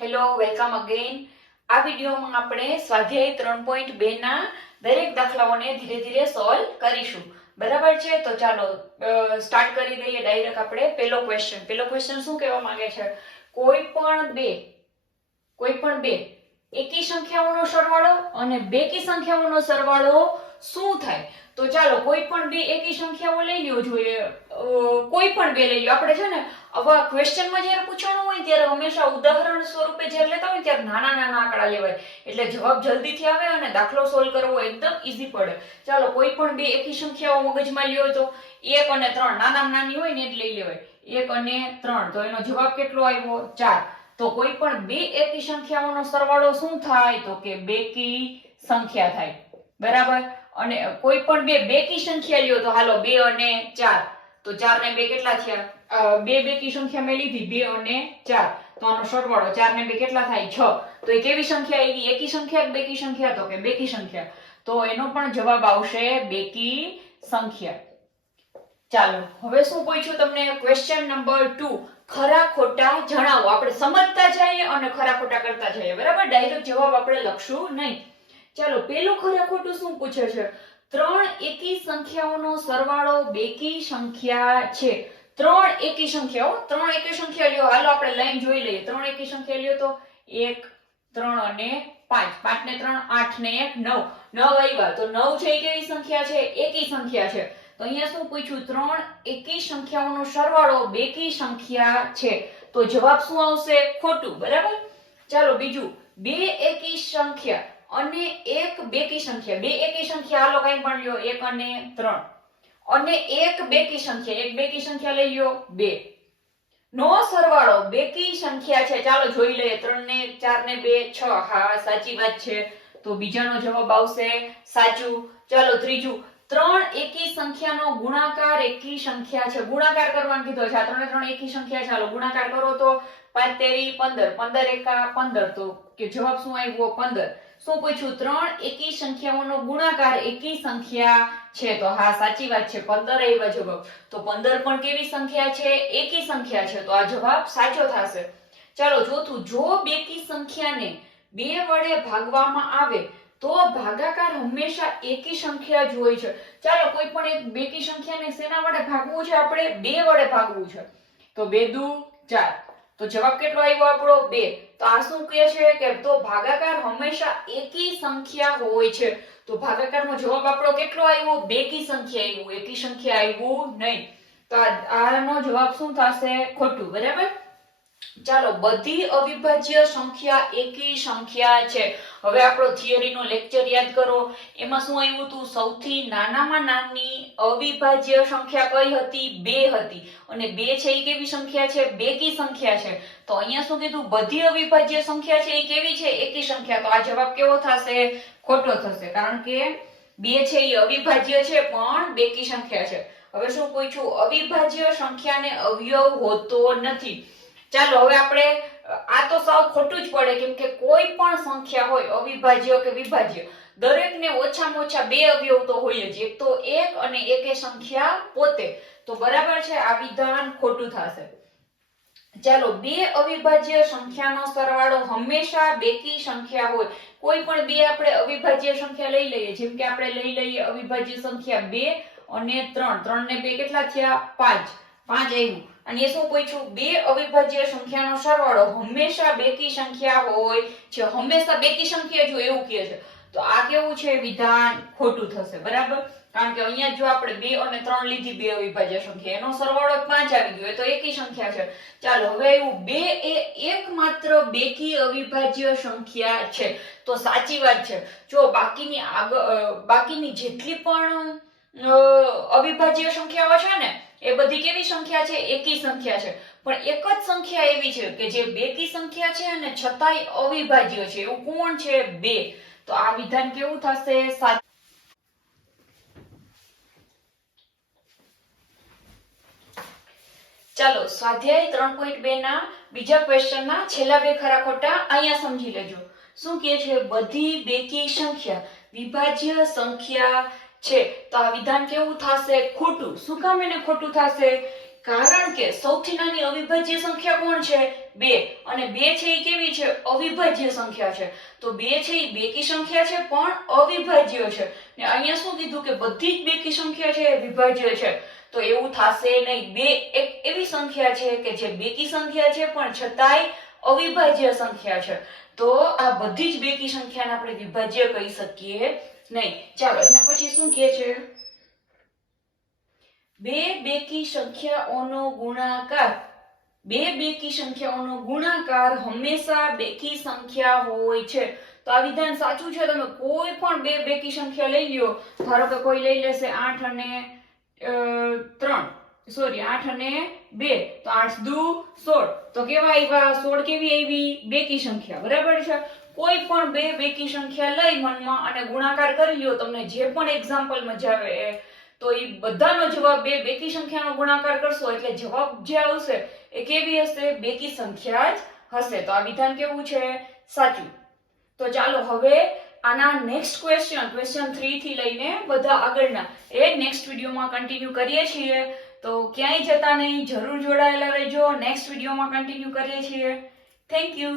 Hello, welcome again. આ વિડીયોમાં આપણે સ્વાધ્યાય 3.2 ના દરેક દાખલાઓને ધીરે ધીરે સોલ્વ કરીશું. બરાબર છે? તો ચાલો સ્ટાર્ટ કરી દઈએ ડાયરેક્ટ આપણે પહેલો ક્વેશ્ચન શું કહેવા માંગે છે? કોઈ પણ બે એકી સંખ્યાઓનો સરવાળો અને બેકી સંખ્યાઓનો સરવાળો શું થાય? તો ચાલો કોઈ પણ બે એકી સંખ્યાઓ લઈ લ્યો જોઈએ. કોઈ પણ બે લઈ લ્યો. આપણે છે ને આવા ક્વેશ્ચનમાં જ્યારે પૂછવાનું હોય ત્યારે હંમેશા ઉદાહરણ સ્વરૂપે જ્યારે લેતા હોય ત્યારે નાના નાના આંકડા લેવાય, એટલે જવાબ જલ્દીથી આવે અને દાખલો સોલ્વ કરવો એકદમ ઈઝી પડે. ચાલો કોઈ પણ બે એકી સંખ્યાઓ મગજમાં લ્યો તો 1 અને 3 નાનામાં નાની હોય ને એટલે લઈ લેવાય. 1 અને 3 તો એનો જવાબ કેટલો આવ્યો? 4. તો કોઈ પણ બે એકી સંખ્યાઓનો સરવાળો શું થાય? તો કે બેકી સંખ્યા થાય. બરાબર. અને કોઈ પણ બે બેકી સંખ્યા લ્યો તો હાલો 2 અને 4, તો 4 ને 2 કેટલા થયા? બે બેકી સંખ્યા મેં લીધી 2 અને 4, તો આનો સરવાળો 4 ને 2 કેટલા થાય? 6. તો એ કેવી સંખ્યા આવી? એકી સંખ્યા કે બેકી સંખ્યા? તો કે બેકી સંખ્યા. તો એનો પણ જવાબ આવશે બેકી સંખ્યા. ચાલો હવે શું પૂછ્યું તમને? Question number 2. ખરા ખોટા જણાવો. આપણે સમજતા જઈએ અને ખરા ખોટા કરતા જઈએ. બરાબર? ડાયરેક્ટ જવાબ આપણે લખશું નહીં. ચાલો પેલું ખરા ખોટું શું પૂછે છે? 3 એકી સંખ્યાઓનો સરવાળો બેકી સંખ્યા છે. 3 એકી સંખ્યાઓ, 3 એકી સંખ્યા લ્યો. હાલો આપણે લાઈન જોઈ લઈએ. 3 એકી સંખ્યા લ્યો તો 1, 3 અને 5. 5 ને 3 8 ને 1 9. 9 આવ્યા. તો 9 છે એ કેવી સંખ્યા છે? એકી સંખ્યા છે. તો અહીંયા શું પૂછ્યું? 3 એકી સંખ્યાઓનો સરવાળો બેકી સંખ્યા છે. તો જવાબ શું આવશે? ખોટું. બરાબર. ચાલો બીજું, બે એકી સંખ્યા અને એક બેકી સંખ્યા. બે એકી સંખ્યા હાલો કઈ પણ લ્યો, 1 અને 3, અને એક બેકી સંખ્યા. એક બેકી સંખ્યા લઈ લ્યો 2. નો સરવાળો બેકી સંખ્યા છે. ચાલો જોઈ લઈએ. 3 ને 4 ને 2 6. હા સાચી વાત છે. તો બીજાનો જવાબ આવશે સાચું. ચાલો ત્રીજું, 3 એકી સંખ્યાનો ગુણાકાર એકી સંખ્યા છે. ગુણાકાર કરવાનું કીધો છે. આ 3 3 એકી સંખ્યા. ચાલો ગુણાકાર કરો તો 5 તેરી 15, 15 એકા 15. તો કે જવાબ શું આવ્યો? 15. શું પૂછ્યું? 3 એકી સંખ્યાઓનો ગુણાકાર એકી સંખ્યા છે. તો હા સાચી વાત છે, 15 આવ્યા જવાબ. તો 15 પણ કેવી સંખ્યા છે? એકી સંખ્યા છે. તો આ જવાબ સાચો થશે. ચાલો ચોથું, જો બેકી સંખ્યાને 2 વડે ભાગવામાં આવે તો ભાગાકાર હંમેશા એકી સંખ્યા જ હોય છે. ચાલો કોઈ પણ એક બેકી સંખ્યાને શેના વડે ભાગવું છે? આપણે 2 વડે ભાગવું છે. તો 2 દુ 4. તો જવાબ કેટલો આવ્યો આપણો? 2. તો આ શું કહે છે કે તો ભાગાકાર હંમેશા એકી સંખ્યા હોય છે. તો ભાગાકારનો જવાબ આપણો કેટલો આવ્યો? બેકી સંખ્યા આવ્યો, એકી સંખ્યા આવ્યું નહીં. તો આનો જવાબ શું થશે? ખોટું. બરાબર. ચાલો બધી અવિભાજ્ય સંખ્યા એકી સંખ્યા છે. હવે આપણો થિયરીનો લેક્ચર યાદ કરો. એમાં શું આવ્યું હતું? સૌથી નાનામાં નાની અવિભાજ્ય સંખ્યા કઈ હતી? 2 હતી. અને 2 છે એ કેવી સંખ્યા છે? બેકી સંખ્યા છે. તો અહીંયા શું કીધું? બધી અવિભાજ્ય સંખ્યા છે એ કેવી છે? એકી સંખ્યા. તો આ જવાબ કેવો થશે? ખોટો થશે, કારણ કે 2 છે એ અવિભાજ્ય છે પણ બેકી સંખ્યા છે. હવે શું પૂછ્યું? અવિભાજ્ય સંખ્યાને અવયવ હોતો નથી. ચાલો હવે આપણે આ તો સાવ ખોટું જ પડે, કેમ કે કોઈ પણ સંખ્યા હોય અવિભાજ્ય કે વિભાજ્ય, દરેકને ઓછામાં ઓછા 2 અવયવ તો હોય જ. એક તો 1 અને એકે સંખ્યા પોતે. તો બરાબર છે, આ વિધાન ખોટું થશે. ચાલો બે અવિભાજ્ય સંખ્યાનો સરવાળો હંમેશા બેકી સંખ્યા હોય. કોઈ પણ બે આપણે અવિભાજ્ય સંખ્યા લઈ લઈએ. જેમ કે આપણે લઈ લઈએ અવિભાજ્ય સંખ્યા 2 અને 3. 3 ને 2 કેટલા થયા? 5. 5 આવ્યું. અને એ શું પૂછ્યું? બે અવિભાજ્ય સંખ્યાનો સરવાળો હંમેશા બેકી સંખ્યા હોય છે. હંમેશા બેકી સંખ્યા જ હોય એવું કહે છે. તો આ કેવું છે? વિધાન ખોટું થશે. બરાબર. કારણ કે અહીંયા જો આપણે 2 અને 3 લીધી, બે અવિભાજ્ય સંખ્યા, એનો સરવાળો 5 આવી ગયો, તો એકી સંખ્યા છે. ચાલો હવે એવું 2 એ એકમાત્ર બેકી અવિભાજ્ય સંખ્યા છે. તો સાચી વાત છે. જો બાકીની જેટલી પણ અવિભાજ્ય સંખ્યાઓ છે ને, એ બધી કેવી સંખ્યા છે? એકી સંખ્યા છે. પણ એક જ સંખ્યા એવી છે કે જે બેકી સંખ્યા છે અને છતાંય અવિભાજ્ય છે. એવું કોણ છે? 2. તો આ વિધાન કેવું થશે? સાચું. ચાલો સ્વાધ્યાય 3.2 ના બીજા ક્વેશ્ચનના છેલ્લા બે ખરા ખોટા અહીંયા સમજી લેજો. શું કહે છે? બધી બેકી સંખ્યા વિભાજ્ય સંખ્યા છે. તો આ વિધાન કેવું થશે? ખોટું. શું કામ એને ખોટું થશે? કારણ કે સૌથી નાની અવિભાજ્ય સંખ્યા કોણ છે? 2. અને 2 છે એ કેવી છે? અવિભાજ્ય સંખ્યા છે. તો 2 છે એ બેકી સંખ્યા છે પણ અવિભાજ્ય છે. ને અહીંયા શું કીધું કે બધી જ બેકી સંખ્યા છે એ વિભાજ્ય છે. તો એવું થશે નહીં. 2 એક એવી સંખ્યા છે કે જે બેકી સંખ્યા છે પણ છતાંય અવિભાજ્ય સંખ્યા છે. તો આ બધી જ બેકી સંખ્યાને આપણે વિભાજ્ય કહી શકીએ નહીં. ચાલો એના પછી શું કહે છે? બે બેકી સંખ્યાઓનો ગુણાકાર હંમેશા બેકી સંખ્યા હોય છે. તો આ વિધાન સાચું છે. તમે કોઈ પણ બે બેકી સંખ્યા લઈ લ્યો, ધારો કે કોઈ લઈ લેશે 8 અને 3, સોરી 8 અને 2, તો 8 દુ 16. તો કેવા આવ્યા? 16 કેવી આવી? બેકી સંખ્યા. બરાબર છે. કોઈ પણ બે બેકી સંખ્યા લઈ મનમાં અને ગુણાકાર કરી લ્યો. તમને જે પણ એક્ઝામ્પલ મજા આવે તો એ બધાનો જવાબ બે બેકી સંખ્યાનો ગુણાકાર કરશો એટલે જવાબ જે આવશે એ કેવી હશે? બેકી સંખ્યા જ હશે. તો આ વિધાન કેવું છે? સાચું. તો ચાલો હવે આના નેક્સ્ટ ક્વેશ્ચન 3 થી લઈને બધા આગળના એ નેક્સ્ટ વિડીયોમાં કન્ટિન્યુ કરીએ છીએ. તો ક્યાંય જતા નહીં, જરૂર જોડાયેલા રહેજો. નેક્સ્ટ વિડીયોમાં કન્ટિન્યુ કરીએ છીએ. Thank you.